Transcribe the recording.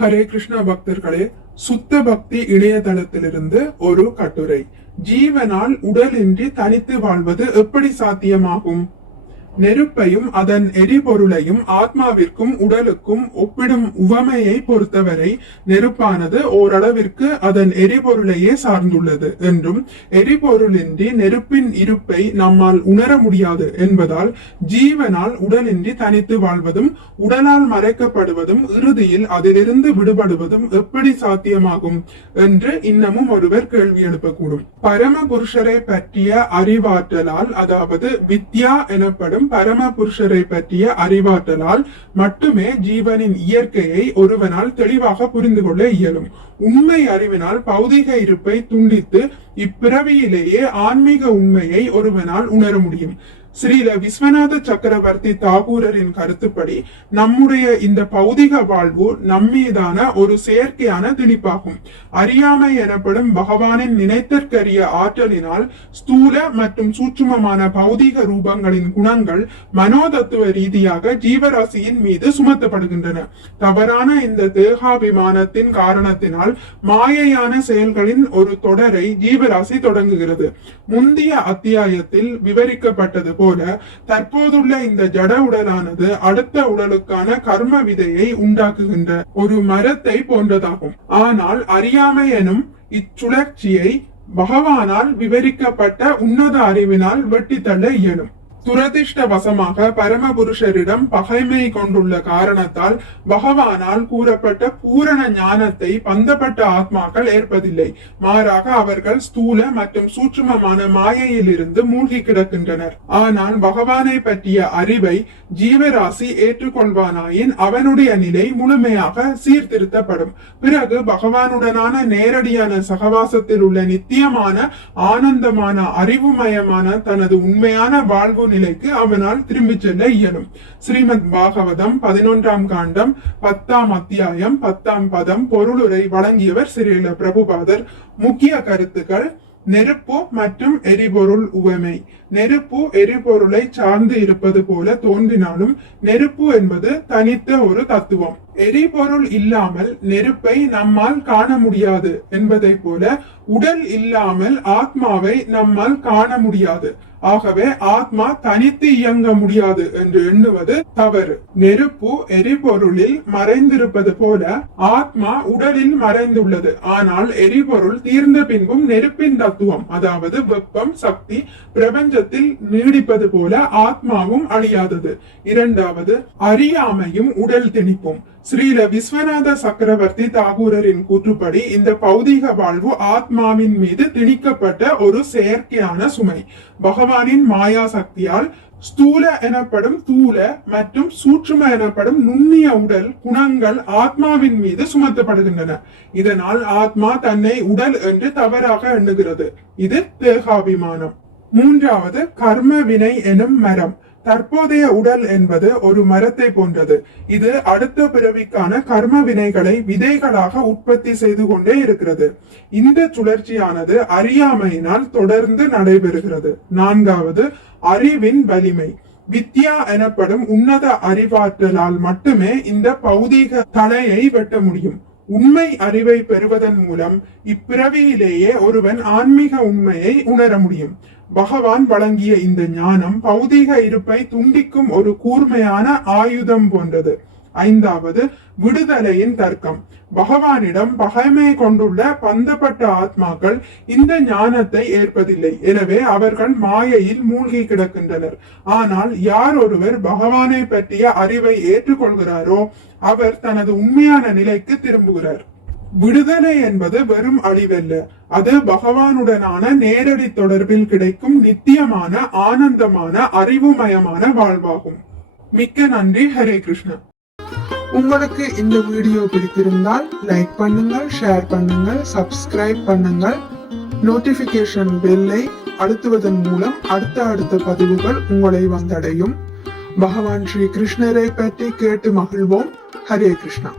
ஹரே கிருஷ்ணா பக்தர்களே, சுத்த பக்தி இணையதளத்திலிருந்து ஒரு கட்டுரை. ஜீவனால் உடலின்றி தனித்து வாழ்வது எப்படி சாத்தியமாகும்? நெருப்பையும் அதன் எரிபொருளையும் ஆத்மாவிற்கும் உடலுக்கும் ஒப்பிடும் உவமையை பொறுத்தவரை நெருப்பானது ஓரளவிற்கு அதன் எரிபொருளையே சார்ந்துள்ளது என்றும், எரிபொருளின்றி நெருப்பின் இருப்பை நம்மால் உணர முடியாது என்பதால் ஜீவனால் உடலின்றி தனித்து வாழ்வதும் உடலால் மறைக்கப்படுவதும் இறுதியில் அதிலிருந்து விடுபடுவதும் எப்படி சாத்தியமாகும் என்று இன்னமும் ஒருவர் கேள்வி எழுப்பக்கூடும். பரம புருஷரை பற்றிய அறிவாற்றலால், அதாவது வித்யா எனப்படும் பரம புருஷரை பற்றிய அறிவாற்றலால் மட்டுமே ஜீவனின் இயற்கையை ஒருவனால் தெளிவாக புரிந்து கொள்ள இயலும். உண்மை அறிவினால் பௌதிக இருப்பை துண்டித்து இப்பிறவியிலேயே ஆன்மீக உண்மையை ஒருவனால் உணர முடியும். ஸ்ரீல விஸ்வநாத சக்கரவர்த்தி தாகூரரின் கருத்துப்படி நம்முடைய இந்த பௌதிக வாழ்வு நம்மீதான ஒரு செயற்கையான திணிப்பாகும். அறியாமை எனப்படும் பகவானின் நினைத்தற்கரிய ஆற்றலினால் ஸ்தூல மற்றும் சூட்சுமமான பௌதிக ரூபங்களின் குணங்கள் மனோதத்துவ ரீதியாக ஜீவராசியின் மீது சுமத்தப்படுகின்றன. தவறான இந்த தேகாபிமானத்தின் காரணத்தினால் மாயையான செயல்களின் ஒரு தொடரை ஜீவராசி தொடங்குகிறது. முந்தைய அத்தியாயத்தில் விவரிக்கப்பட்டது போல தற்போதுள்ள இந்த ஜட உடலானது அடுத்த உடலுக்கான கர்ம விதையை உண்டாக்குகின்ற ஒரு மரத்தை போன்றதாகும். ஆனால் அறியாமை எனும் இச்சுழற்சியை பகவானால் விவரிக்கப்பட்ட உன்னத அறிவினால் வெட்டித்தள்ள இயலும். துரதிர்ஷ்டவசமாக பரமபுருஷரிடம் பகைமை கொண்டுள்ள காரணத்தால் பகவானால் கூறப்பட்ட பூரண ஞானத்தை பந்தப்பட்ட ஆத்மாக்கள் ஏற்பதில்லை. மாறாக அவர்கள் ஸ்தூல மற்றும் சூட்சுமமான மாயையிலிருந்து மூழ்கி கிடக்கின்றனர். ஆனால் பகவானை பற்றிய அறிவை ஜீவராசி ஏற்றுக்கொள்வானாயின் அவனுடைய நிலை முழுமையாக சீர்திருத்தப்படும். பிறகு பகவானுடனான நேரடியான சகவாசத்தில் உள்ள நித்தியமான ஆனந்தமான அறிவுமயமான தனது உண்மையான வாழ்வு நிலைக்கு அவனால் திரும்பி செல்ல இயலும். ஸ்ரீமத் பாகவதம் 11ஆம் காண்டம் 10ஆம் அத்தியாயம் 10ஆம் பதம் பொருளுரை வழங்கியவர் ஸ்ரீல பிரபுபாதர். முக்கிய கருத்துக்கள்: நெருப்பு மற்றும் எரிபொருள் உவமை. நெருப்பு எரிபொருளை சார்ந்து இருப்பது போல தோன்றினாலும் நெருப்பு என்பது தனித்த ஒரு தத்துவம். எரிபொருள் இல்லாமல் நெருப்பை நம்மால் காண முடியாது என்பதை போல உடல் இல்லாமல் ஆத்மாவை நம்மால் காண முடியாது. ஆகவே ஆத்மா தனித்து இயங்க முடியாது என்று எண்ணுவது தவறு. நெருப்பு எரிபொருளில் மறைந்திருப்பது போல ஆத்மா உடலில் மறைந்துள்ளது. ஆனால் எரிபொருள் தீர்ந்த பின்பும் நெருப்பின் தத்துவம், அதாவது வெப்பம், சக்தி பிரபஞ்சத்தில் நீடிப்பது போல ஆத்மாவும் அழியாதது. இரண்டாவது, அறியாமையும் உடல் திணிப்பும். ஸ்ரீல விஸ்வநாத சக்கரவர்த்தி தாகூரரின் கூற்றுப்படி இந்த பௌதிக வாழ்வு ஆத்மாவின் மீது திணிக்கப்பட்ட ஒரு செயற்கையான சுமை. பகவானின் மாயா சக்தியால் ஸ்தூல எனப்படும் தூல மற்றும் சூட்சும எனப்படும் நுண்ணிய உடல் குணங்கள் ஆத்மாவின் மீது சுமத்தப்படுகின்றன. இதனால் ஆத்மா தன்னை உடல் என்று தவறாக எண்ணுகிறது. இது தேகாபிமானம். மூன்றாவது, கர்ம வினை எனும் மரம். தற்போதைய உடல் என்பது ஒரு மரத்தை போன்றது. இது அடுத்த பிறவிக்கான கர்ம வினைகளை விதைகளாக உற்பத்தி செய்து கொண்டே இருக்கிறது. இந்த சுழற்சியானது அறியாமையினால் தொடர்ந்து நடைபெறுகிறது. நான்காவது, அறிவின் வலிமை. வித்யா எனப்படும் உன்னத அறிவாற்றலால் மட்டுமே இந்த பௌதீக தலையை வெட்ட முடியும். உண்மை அறிவை பெறுவதன் மூலம் இப்பிறவியிலேயே ஒருவன் ஆன்மீக உண்மையை உணர முடியும். பகவான் வழங்கிய இந்த ஞானம் பௌதீக இருப்பை துண்டிக்கும் ஒரு கூர்மையான ஆயுதம் போன்றது. ஐந்தாவது, விடுதலையின் தர்க்கம். பகவானிடம் பகைமை கொண்டுள்ள பந்தப்பட்ட ஆத்மாக்கள் இந்த ஞானத்தை ஏற்பதில்லை. எனவே அவர்கள் மாயையில் மூழ்கி கிடக்கின்றனர். ஆனால் யார் ஒருவர் பகவானை பற்றிய அறிவை ஏற்றுக்கொள்கிறாரோ அவர் தனது உண்மையான நிலைக்கு திரும்புகிறார். விடுதலை என்பது வெறும் அழிவல்ல, அது பகவானுடனான நேரடி தொடர்பில் கிடைக்கும் நித்தியமான ஆனந்தமான அறிவுமயமான வாழ்வாகும். மிக்க நன்றி. ஹரே கிருஷ்ணா. உங்களுக்கு இந்த வீடியோ பிடித்திருந்தால் லைக் பண்ணுங்கள், ஷேர் பண்ணுங்கள், சப்ஸ்கிரைப் பண்ணுங்கள். நோட்டிபிகேஷன் பெல்லை அழுத்துவதன் மூலம் அடுத்த பதிவுகள் உங்களை வந்தடையும். பகவான் ஸ்ரீ கிருஷ்ணரை பற்றி கேட்டு மகிழ்வோம். ஹரே கிருஷ்ணா.